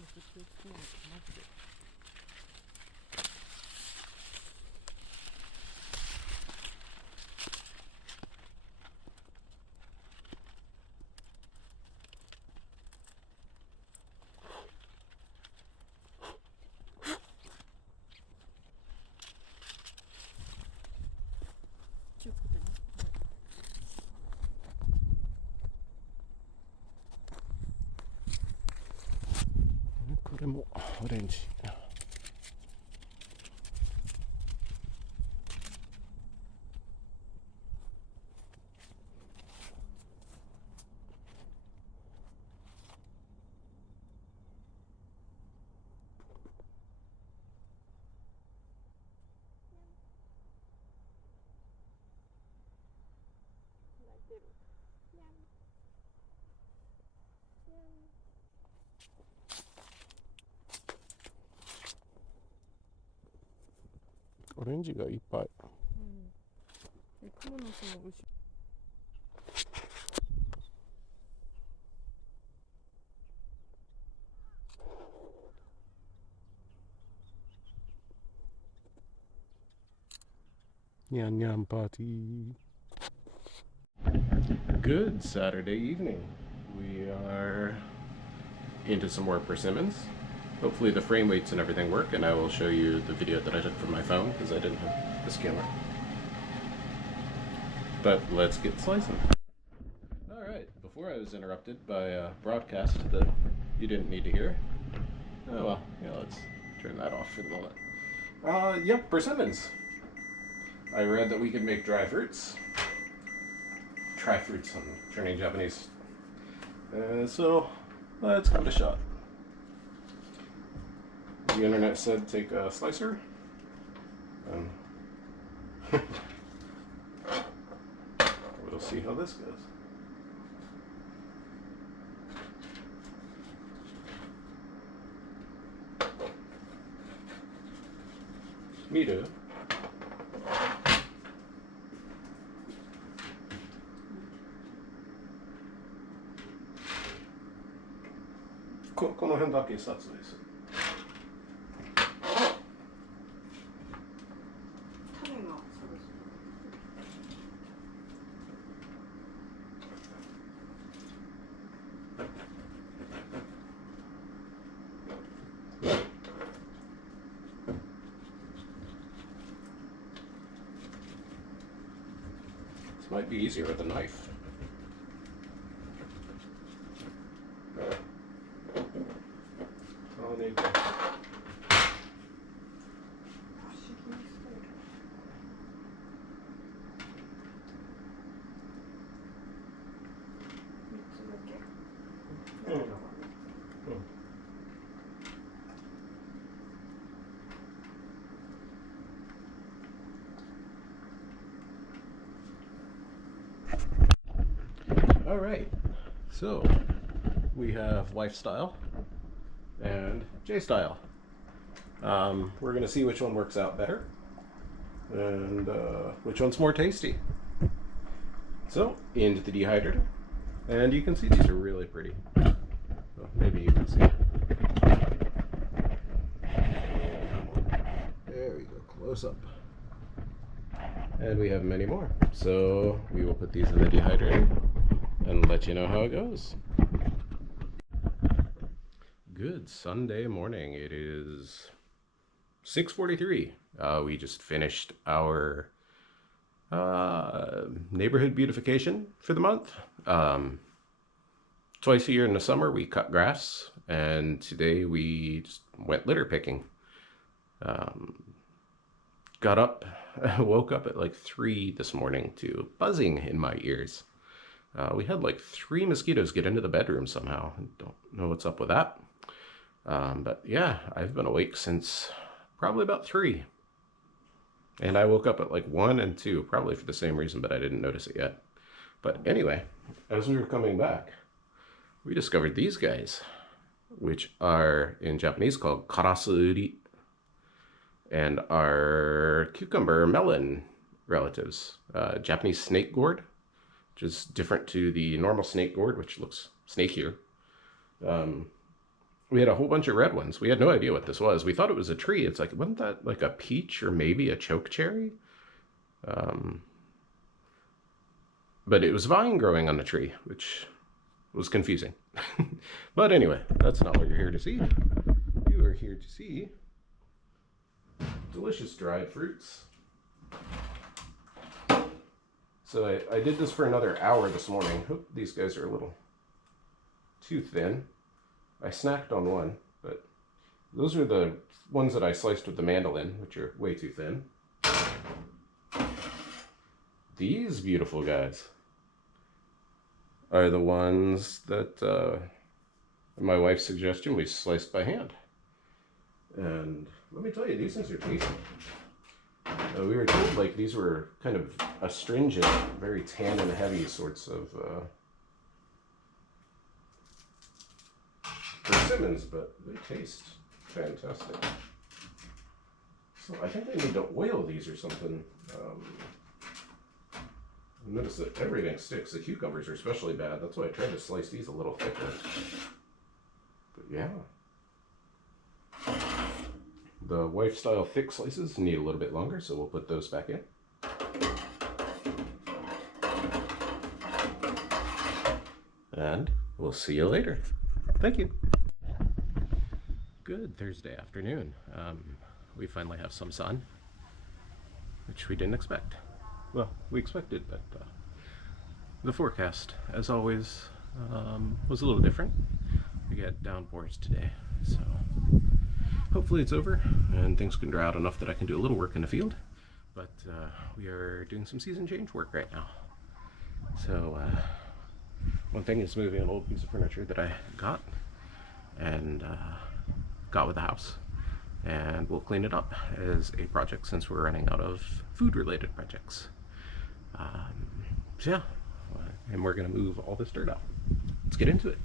と気をつけないとマジで。気をつけてね。これもオレンジ。泣いてる。にゃんにゃん。オレンジがいっぱい。うん。クモの巣の後ろ。Nyan Nyan party. Good Saturday evening. We are into some more persimmons. Hopefully the frame weights and everything work, and I will show you the video that I took from my phone because I didn't have this camera. But let's get slicing. Alright, before I was interrupted by a broadcast that you didn't need to hear. Oh well, yeah, let's turn that off for the moment. Yep, persimmons. I read that we could make dry fruits. Dry fruits, I'm turning Japanese. So, let's give it a shot. The internet said take a slicer. We'll see how this goes. Miru. Koの辺だけ撮影する。種がそうです。This might be easier with a knife. I'll need to. All right, so we have lifestyle and J-style. We're gonna see which one works out better and which one's more tasty. So into the dehydrator, and you can see these are really pretty. Well, maybe you can see. There we go, close up. And we have many more. So we will put these in the dehydrator and let you know how it goes. Good Sunday morning. It is 6:43. We just finished our neighborhood beautification for the month. Twice a year in the summer we cut grass, and today we just went litter picking. Got up, woke up at like 3 this morning to buzzing in my ears. We had like 3 mosquitoes get into the bedroom somehow. Don't know what's up with that. But yeah, I've been awake since probably about 3. And I woke up at like 1 and 2, probably for the same reason, but I didn't notice it yet. But anyway, as we were coming back, we discovered these guys, which are in Japanese called karasuri, and are cucumber melon relatives. Japanese snake gourd, which is different to the normal snake gourd, which looks snakier. we had a whole bunch of red ones. We had no idea what this was. We thought it was a tree. It's like, wasn't that like a peach or maybe a choke cherry? But it was vine growing on the tree, which was confusing. But anyway, that's not what you're here to see. You are here to see delicious dried fruits. So I did this for another hour this morning. Hope these guys are a little too thin. I snacked on one, but those are the ones that I sliced with the mandolin, which are way too thin. These beautiful guys are the ones that my wife's suggestion we sliced by hand. And let me tell you, these things are tasty. We were told like these were kind of astringent, very tannin heavy sorts of persimmons, but they taste fantastic. So I think they need to oil these or something. Notice that everything sticks. The cucumbers are especially bad. That's why I tried to slice these a little thicker. But yeah. The wife-style thick slices need a little bit longer, so we'll put those back in. And we'll see you later. Thank you. Good Thursday afternoon. We finally have some sun, which we didn't expect. Well, we expected, but the forecast, as always, was a little different. We got downpours today, so hopefully it's over and things can dry out enough that I can do a little work in the field. But we are doing some season change work right now. So one thing is moving an old piece of furniture that I got and got with the house, and we'll clean it up as a project since we're running out of food-related projects. So yeah, and we're gonna move all this dirt out. Let's get into it.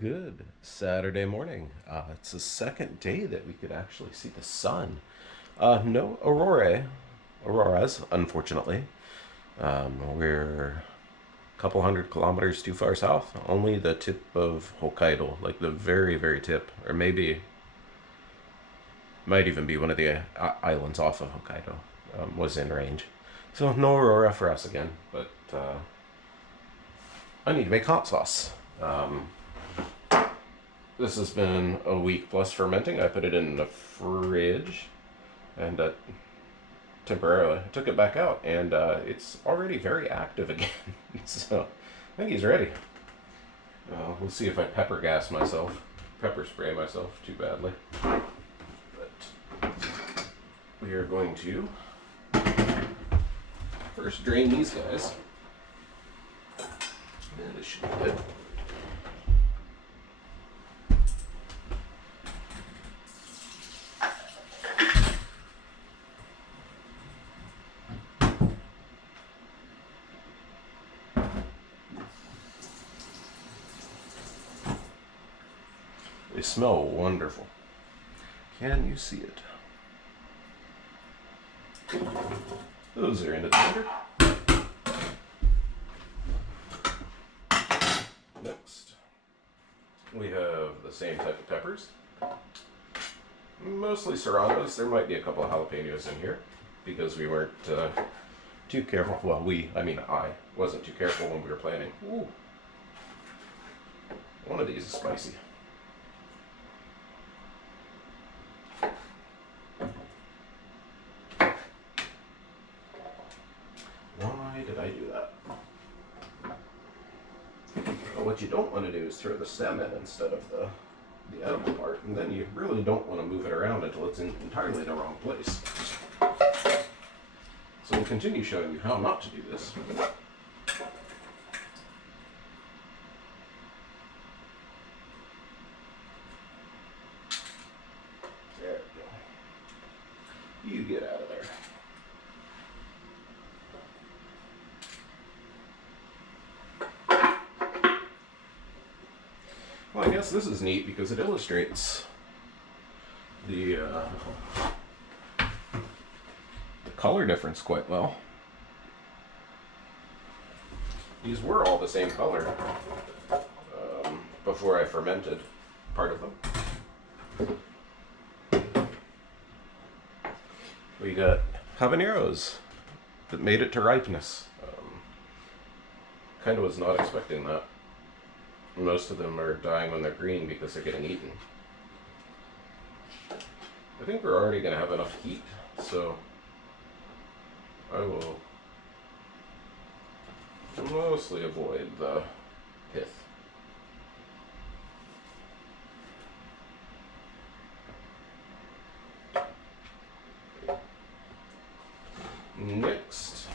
Good Saturday morning. It's the second day that we could actually see the sun. No auroras, unfortunately. We're a couple hundred kilometers too far south. Only the tip of Hokkaido, like the very, very tip, or maybe might even be one of the islands off of Hokkaido, was in range. So no aurora for us again, but I need to make hot sauce. This has been a week plus fermenting. I put it in the fridge and temporarily. I took it back out and it's already very active again. So I think he's ready. We'll see if I pepper spray myself too badly. But we are going to first drain these guys. And this should be good. They smell wonderful. Can you see it? Those are in the blender. We have the same type of peppers. Mostly serranos. There might be a couple of jalapenos in here because we weren't too careful. Well, I wasn't too careful when we were planning. Ooh. One of these is spicy. Why did I do that? Well, what you don't want to do is throw the stem in instead of the edible part, and then you really don't want to move it around until it's in entirely the wrong place. So we'll continue showing you how not to do this. There we go. You get out of there. Well, I guess this is neat because it illustrates the color difference quite well. These were all the same color before I fermented part of them. We got habaneros that made it to ripeness. Kind of was not expecting that. Most of them are dying when they're green because they're getting eaten. I think we're already going to have enough heat, so I will mostly avoid the pith. Next,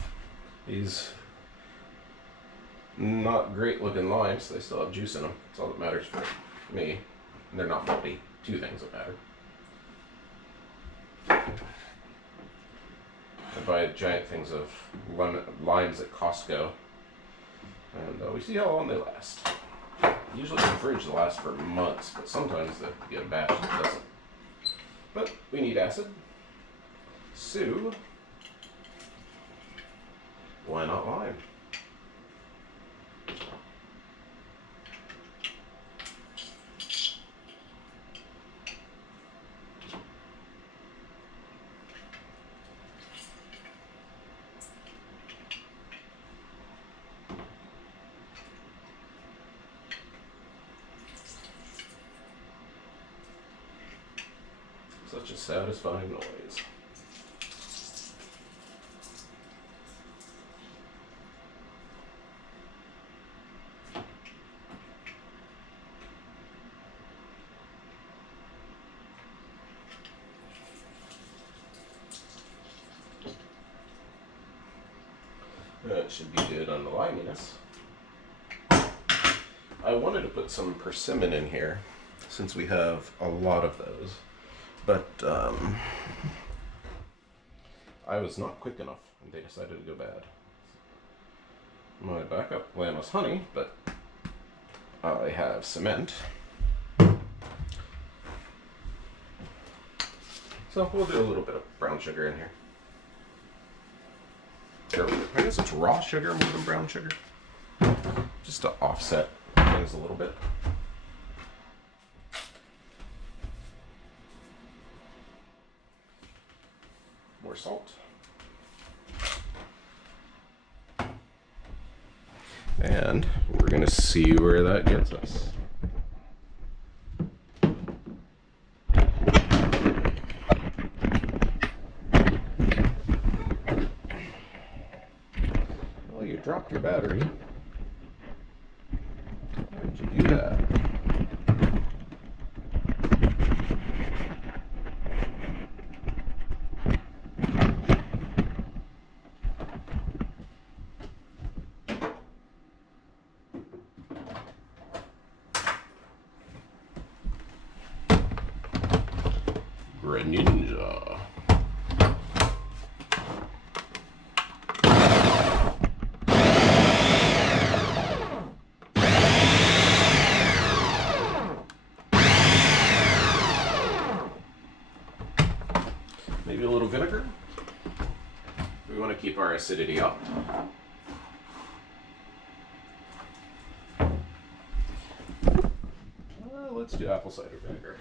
these not great looking limes. They still have juice in them. That's all that matters for me. And they're not moldy. Two things that matter. I buy giant things of limes at Costco, and we see how long they last. Usually in the fridge they last for months, but sometimes they get a batch that doesn't. But we need acid, so why not lime? Such a satisfying noise. That should be good on the liminess. I wanted to put some persimmon in here since we have a lot of those. But I was not quick enough, and they decided to go bad. My backup plan was honey, but I have cement. So we'll do a little bit of brown sugar in here. I guess it's raw sugar more than brown sugar. Just to offset things a little bit. More salt. And we're going to see where that gets us. Well, you dropped your battery. Why did you do that? Ninja. Maybe a little vinegar. We want to keep our acidity up. let's do apple cider vinegar.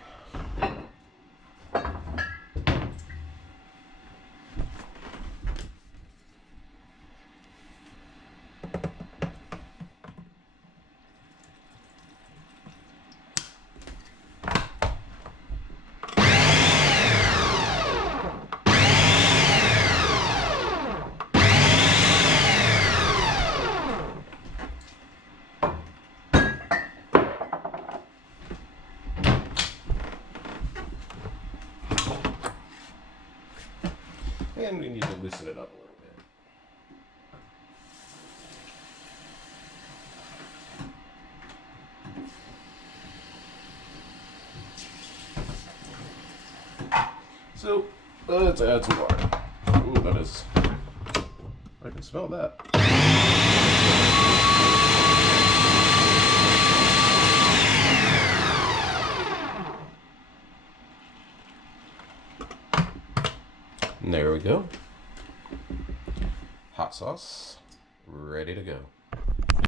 And we need to loosen it up a little bit. So let's add some water. Ooh, that is, I can smell that. And there we go. Hot sauce, ready to go.